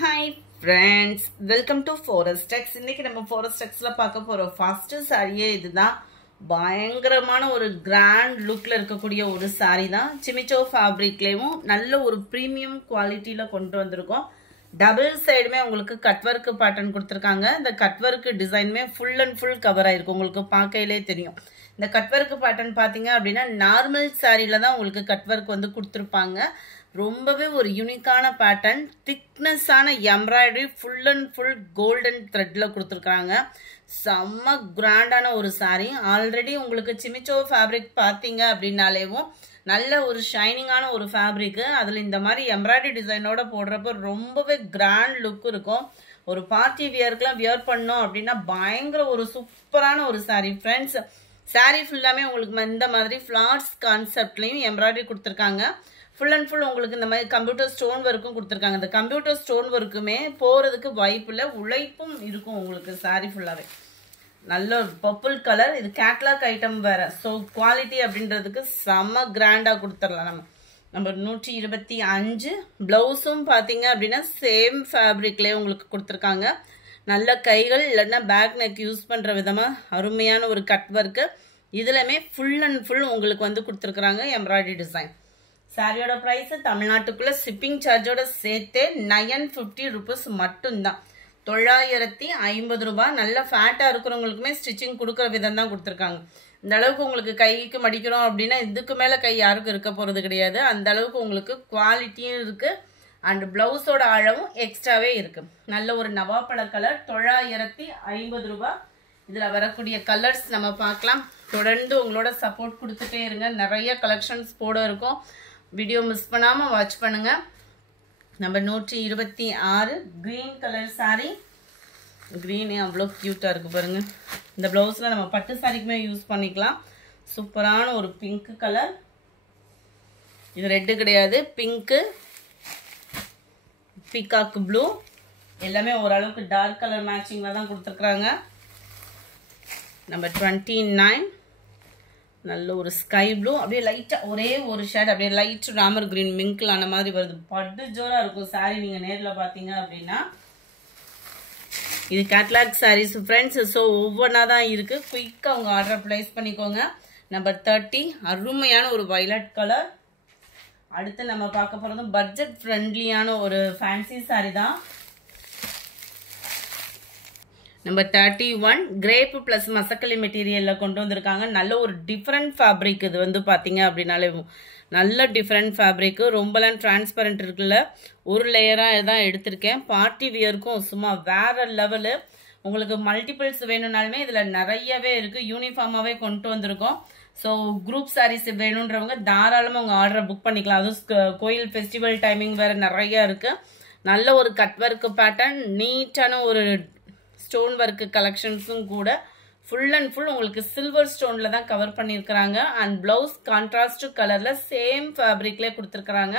Hi friends, welcome to Forest Tex. இன்னைக்கு நம்ம Forest Texல பார்க்க போற ஃபர்ஸ்ட் சாரியே இதுதான். பயங்கரமான ஒரு கிராண்ட் லுக்ல இருக்கக்கூடிய ஒரு சாரி தான். சிமிச்சோ ஃபேப்ரிக்லயும் நல்ல ஒரு பிரீமியம் குவாலிட்டில கொண்டு வந்திருக்கோம். டபுள் சைடுமே உங்களுக்கு கட் வர்க் பேட்டர்ன் கொடுத்திருக்காங்க. இந்த கட் வர்க் டிசைனுமே ஃபுல் அண்ட் ஃபுல் கவர் ஆயிருக்கு. உங்களுக்கு பார்க்கையிலே தெரியும். இந்த கட் வர்க் பேட்டர்ன் பாத்தீங்க அப்படின்னா நார்மல் சாரில தான் உங்களுக்கு கட் வர்க் வந்து கொடுத்திருப்பாங்க. ரொம்பவே ஒரு யூனிக்கான பேட்டர்ன், திக்னஸான embroidery, full and full golden த்ரெட்ல கொடுத்துருக்காங்க. செம்ம கிராண்டான ஒரு சாரி. ஆல்ரெடி உங்களுக்கு சிமிச்சோ ஃபேப்ரிக் பார்த்தீங்க அப்படின்னாலேவும் நல்ல ஒரு ஷைனிங்கான ஒரு ஃபேப்ரிக். அதில் இந்த மாதிரி எம்ப்ராய்டரி டிசைனோட போடுறப்போ ரொம்பவே கிராண்ட் லுக் இருக்கும். ஒரு பார்ட்டி வியர்க்கெலாம் வியர் பண்ணோம் அப்படின்னா பயங்கர ஒரு சூப்பரான ஒரு சாரி ஃப்ரெண்ட்ஸ். சாரி ஃபுல்லாமே உங்களுக்கு இந்த மாதிரி ஃப்ளார்ஸ் கான்செப்ட்லையும் எம்ப்ராய்டரி கொடுத்துருக்காங்க. ஃபுல் அண்ட் ஃபுல் உங்களுக்கு இந்த மாதிரி கம்ப்யூட்டர் ஸ்டோன் ஒர்க்கும் கொடுத்துருக்காங்க. இந்த கம்ப்யூட்டர் ஸ்டோன் ஒர்க்குமே போகிறதுக்கு வாய்ப்பில்லை, உழைப்பும் இருக்கும் உங்களுக்கு சாரி ஃபுல்லாகவே. நல்ல ஒரு பர்பிள் கலர், இது கேட்லாக் ஐட்டம் வேறு. ஸோ குவாலிட்டி அப்படின்றதுக்கு செம்ம கிராண்டாக கொடுத்துடலாம். நம்ம 125 ப்ளவுஸும் பார்த்தீங்க அப்படின்னா சேம் ஃபேப்ரிக்லேயே உங்களுக்கு கொடுத்துருக்காங்க. நல்ல கைகள் இல்லைன்னா பேக் நெக் யூஸ் பண்ணுற விதமாக அருமையான ஒரு கட் ஒர்க்கு. இதுலையுமே ஃபுல் அண்ட் ஃபுல் உங்களுக்கு வந்து கொடுத்துருக்குறாங்க எம்ப்ராய்டரி டிசைன். சாரியோட ப்ரைஸ் தமிழ்நாட்டுக்குள்ள ஷிப்பிங் சார்ஜோட சேர்த்தே 950 ருபீஸ் மட்டும்தான். 950 ரூபாய். நல்ல ஃபேட்டாக இருக்கிறவங்களுக்குமே ஸ்டிச்சிங் கொடுக்குற விதம் தான் கொடுத்துருக்காங்க. இந்த அளவுக்கு உங்களுக்கு கைக்கு மடிக்கிறோம் அப்படின்னா இதுக்கு மேலே கை யாருக்கும் இருக்க போகிறது கிடையாது. அந்த அளவுக்கு உங்களுக்கு குவாலிட்டியும் இருக்குது. அண்ட் ப்ளவுஸோட அளவும் எக்ஸ்ட்ராவே இருக்குது. நல்ல ஒரு நவாப்பழ கலர், 950 ரூபாய். இதில் வரக்கூடிய கலர்ஸ் நம்ம பார்க்கலாம். தொடர்ந்து உங்களோட சப்போர்ட் கொடுத்துட்டே இருங்க. நிறைய கலெக்ஷன்ஸ் போட இருக்கும். வீடியோ மிஸ் பண்ணாமல் வாட்ச் பண்ணுங்க. நம்ம 126 க்ரீன் கலர் சாரி. க்ரீனே அவ்வளோ க்யூட்டாக இருக்குது பாருங்கள். இந்த ப்ளவுஸில் நம்ம பட்டு சாரிக்குமே யூஸ் பண்ணிக்கலாம். சூப்பரான ஒரு பிங்க் கலர். இது ரெட்டு கிடையாது, பிங்க்கு, பீகாக் ப்ளூ, எல்லாமே ஓரளவுக்கு டார்க் கலர் மேட்சிங்கில் தான் கொடுத்துருக்குறாங்க. நம்பர் 29 நல்ல ஒரு ஸ்கை ப்ளூ, அப்படியே லைட்டாக ஒரே ஒரு ஷேட் அப்படியே லைட் ராமர் கிரீன் மிங்கிள் ஆன மாதிரி வருது. பட்டு ஜோராக இருக்கும் சாரி நீங்கள் நேரில் பார்த்தீங்க அப்படின்னா. இது கேட்லாக் சாரீஸ் ஃப்ரெண்ட்ஸ். ஸோ ஒவ்வொன்றா தான் இருக்குது. குயிக்காக உங்கள் ஆர்டரை ப்ளேஸ் பண்ணிக்கோங்க. நம்பர் 30 அருமையான ஒரு வயலட் கலர். அடுத்து நம்ம பார்க்க போகிறது பட்ஜெட் ஃப்ரெண்ட்லியான ஒரு ஃபேன்சி சாரி தான். நம்பர் 31 கிரேப் பிளஸ் மசக்கலி மெட்டீரியல்ல கொண்டு வந்திருக்காங்க. நல்ல ஒரு டிஃப்ரெண்ட் ஃபேப்ரிக். இது வந்து பார்த்தீங்க அப்படின்னாலே நல்ல டிஃப்ரெண்ட் ஃபேப்ரிக்கு. ரொம்பலாம் டிரான்ஸ்பரண்ட் இருக்குல்ல, ஒரு லேயராக தான் எடுத்திருக்கேன். பார்ட்டி வியருக்கும் சும்மா வேற லெவலு. உங்களுக்கு மல்டிபிள்ஸ் வேணும்னாலுமே இதில் நிறையவே இருக்குது. யூனிஃபார்மாகவே கொண்டு வந்திருக்கோம். ஸோ குரூப் சாரீஸ் வேணுன்றவங்க தாராளமாக உங்கள் ஆர்டரை புக் பண்ணிக்கலாம். அதுவும் கோயில் ஃபெஸ்டிவல் டைமிங் வேறு நிறையா இருக்குது. நல்ல ஒரு கட் ஒர்க் பேட்டர்ன், நீட்டான ஒரு ஸ்டோன் ஒர்க்கு கலெக்ஷன்ஸும் கூட. ஃபுல் அண்ட் ஃபுல் உங்களுக்கு சில்வர் ஸ்டோனில் தான் கவர் பண்ணியிருக்கிறாங்க. அண்ட் ப்ளவுஸ் கான்ட்ராஸ்ட் கலரில் சேம் ஃபேப்ரிக்லேயே கொடுத்துருக்குறாங்க.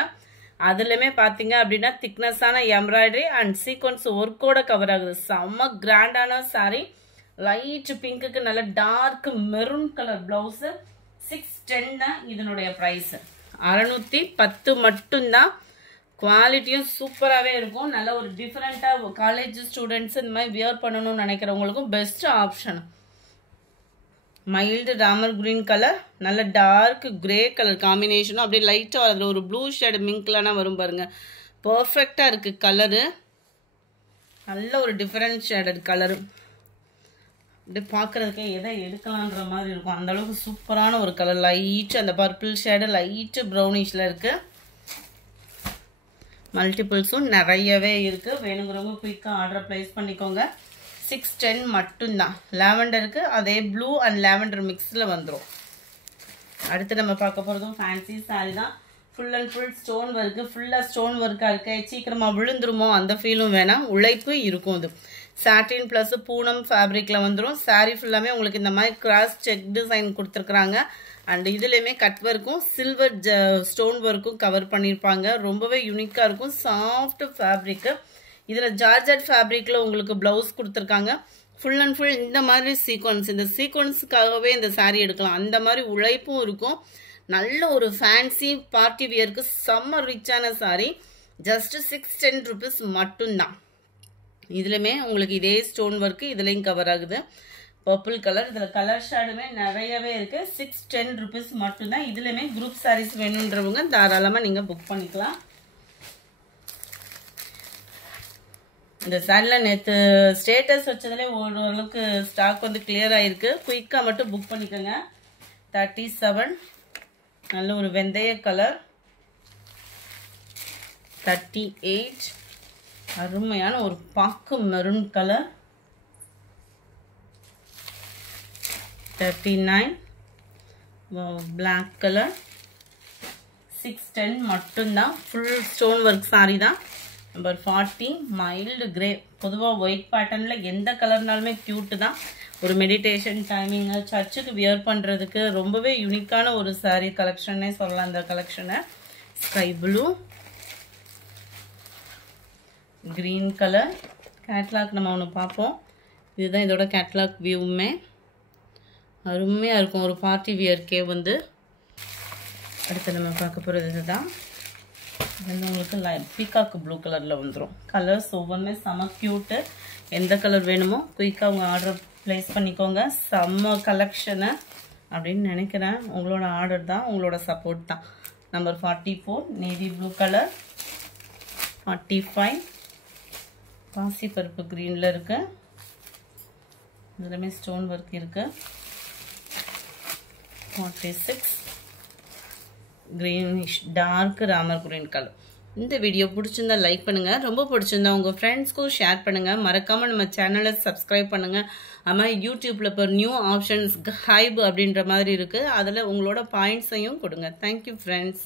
அதுலேயுமே பார்த்தீங்க அப்படின்னா திக்னஸான எம்ப்ராய்டரி அண்ட் சீக்வன்ஸ் ஒர்க்கோட கவர் ஆகுது. செம்ம கிராண்டான சாரி. லைட் பிங்க்குக்கு நல்ல டார்க் மெரூன் கலர் ப்ளவுஸு. 610 தான் இதனுடைய ப்ரைஸு. 610 மட்டும்தான். குவாலிட்டியும் சூப்பராகவே இருக்கும். நல்ல ஒரு டிஃப்ரெண்ட்டாக காலேஜ் ஸ்டூடெண்ட்ஸ் இந்த மாதிரி வியர் பண்ணணும்னு நினைக்கிறவங்களுக்கும் best option. Mild Ramar green colour, நல்ல டார்க் கிரே கலர் காம்பினேஷனும் அப்படியே லைட்டாக அதில் ஒரு ப்ளூ ஷேடு மிங்க்லான வரும் பாருங்க. பர்ஃபெக்டாக இருக்குது கலரு. நல்ல ஒரு டிஃப்ரெண்ட் ஷேடட் கலரு. அப்படியே பார்க்குறதுக்கே எதை எடுக்கலான்ற மாதிரி இருக்கும். அந்தளவுக்கு சூப்பரான ஒரு கலர். லைட்டு அந்த பர்பிள் ஷேடு லைட்டு ப்ரௌனிஷில் இருக்குது. மல்டிபிள்ஸும் நிறையவே இருக்குது. வேணுங்கிறவங்க குயிக்காக ஆர்டரை ப்ளேஸ் பண்ணிக்கோங்க. 610 மட்டும்தான். லாவெண்டருக்கு அதே ப்ளூ அண்ட் லாவெண்டர் மிக்ஸில் வந்துடும். அடுத்து நம்ம பார்க்க போகிறதும் ஃபேன்சி சாரி தான். Full and full stone work. ஃபுல்லாக ஸ்டோன் ஒர்க்காக இருக்கு. சீக்கிரமாக விழுந்துருமோ அந்த ஃபீலும் வேணாம், உழைப்பு இருக்கும். இது சாட்டின் ப்ளஸ் பூனம் ஃபேப்ரிக்கில் வந்துடும். சாரி ஃபுல்லாமே உங்களுக்கு இந்த மாதிரி கிராஸ் செக் டிசைன் கொடுத்துருக்குறாங்க. அண்ட் இதுலேயுமே கட் ஒர்க்கும் சில்வர் ஸ்டோன் ஒர்க்கும் கவர் பண்ணியிருப்பாங்க. ரொம்பவே யூனிக்காக இருக்கும். Soft fabric. இதில் ஜார்ஜட் ஃபேப்ரிக்கில் உங்களுக்கு ப்ளவுஸ் கொடுத்துருக்காங்க. ஃபுல் அண்ட் ஃபுல் இந்த மாதிரி சீக்வன்ஸ். இந்த சீக்வன்ஸுக்காகவே இந்த சாரீ எடுக்கலாம். அந்த மாதிரி உழைப்பும் இருக்கும். நல்ல ஒரு ஃபேன்சி பார்ட்டி வியருக்கு செம்ம ரிச்சான சாரீ. ஜஸ்ட் 610 rupees மட்டும்தான். இதுலமே உங்களுக்கு இதே ஸ்டோன் ஒர்க் இதுலயும் கவர் ஆகுது. பர்பிள் கலர், இதுல கலர் ஷேடுமே நிறையவே இருக்கு. 610 rupees மட்டும்தான். இதுலமே குரூப் sarees வேணும்ன்றவங்க தாராளமா நீங்க புக் பண்ணிக்கலாம். இந்த சாரில நேத்து ஸ்டேட்டஸ் வச்சதுல ஓரளவுக்கு ஸ்டாக் வந்து கிளியர் ஆயிருக்கு. குயிக்கா மட்டும் புக் பண்ணிக்கோங்க. 37 நல்ல ஒரு வெந்தய கலர். 38 அருமையான ஒரு பாக்கு மெரூன் கலர். 39 black colour. 610 மட்டும்தான். ஃபுல் ஸ்டோன் ஒர்க் சாரி தான். Number 40 mild grey. பொதுவாக ஒயிட் பேட்டர்ன்ல எந்த கலர்னாலுமே கியூட் தான். ஒரு மெடிடேஷன் டைமிங் சர்ச்சுக்கு வியர் பண்றதுக்கு ரொம்பவே யூனிக்கான ஒரு சாரி கலெக்ஷனே சொல்லலாம். அந்த கலெக்ஷனை sky blue, green colour. Catalogue நம்ம ஒன்று பார்ப்போம். இதுதான் இதோட கேட்லாக் வியூவுமே. அருமையாக இருக்கும் ஒரு பார்ட்டி வியர்க்கே வந்து. அடுத்து நம்ம பார்க்க போகிறது இதுதான். இது உங்களுக்கு பீகாக் ப்ளூ கலரில் வந்துடும். கலர்ஸ் ஒவ்வொன்றுமே செம க்யூட்டு. எந்த கலர் வேணுமோ குயிக்காக உங்கள் ஆர்டர் ப்ளேஸ் பண்ணிக்கோங்க. செம்ம கலெக்ஷனு அப்படின்னு நினைக்கிறேன். உங்களோட ஆர்டர் தான், உங்களோட சப்போர்ட் தான். Number 44 navy blue colour. 45 பாசிப்பருப்பு க்ரீனில் இருக்கு. இதுலமே ஸ்டோன் ஒர்க் இருக்கு. 46 greenish dark Ramar green colour. இந்த வீடியோ பிடிச்சிருந்தா லைக் பண்ணுங்க. ரொம்ப பிடிச்சிருந்தா உங்க ஃப்ரெண்ட்ஸ்க்கும் ஷேர் பண்ணுங்க. மறக்காம நம்ம சேனலை சப்ஸ்கிரைப் பண்ணுங்க. ஆமாம், யூடியூப்ல இப்போ நியூ ஆப்ஷன்ஸ் ஹைப் அப்படின்ற மாதிரி இருக்கு. அதில் உங்களோட பாயிண்ட்ஸையும் கொடுங்க. Thank you friends.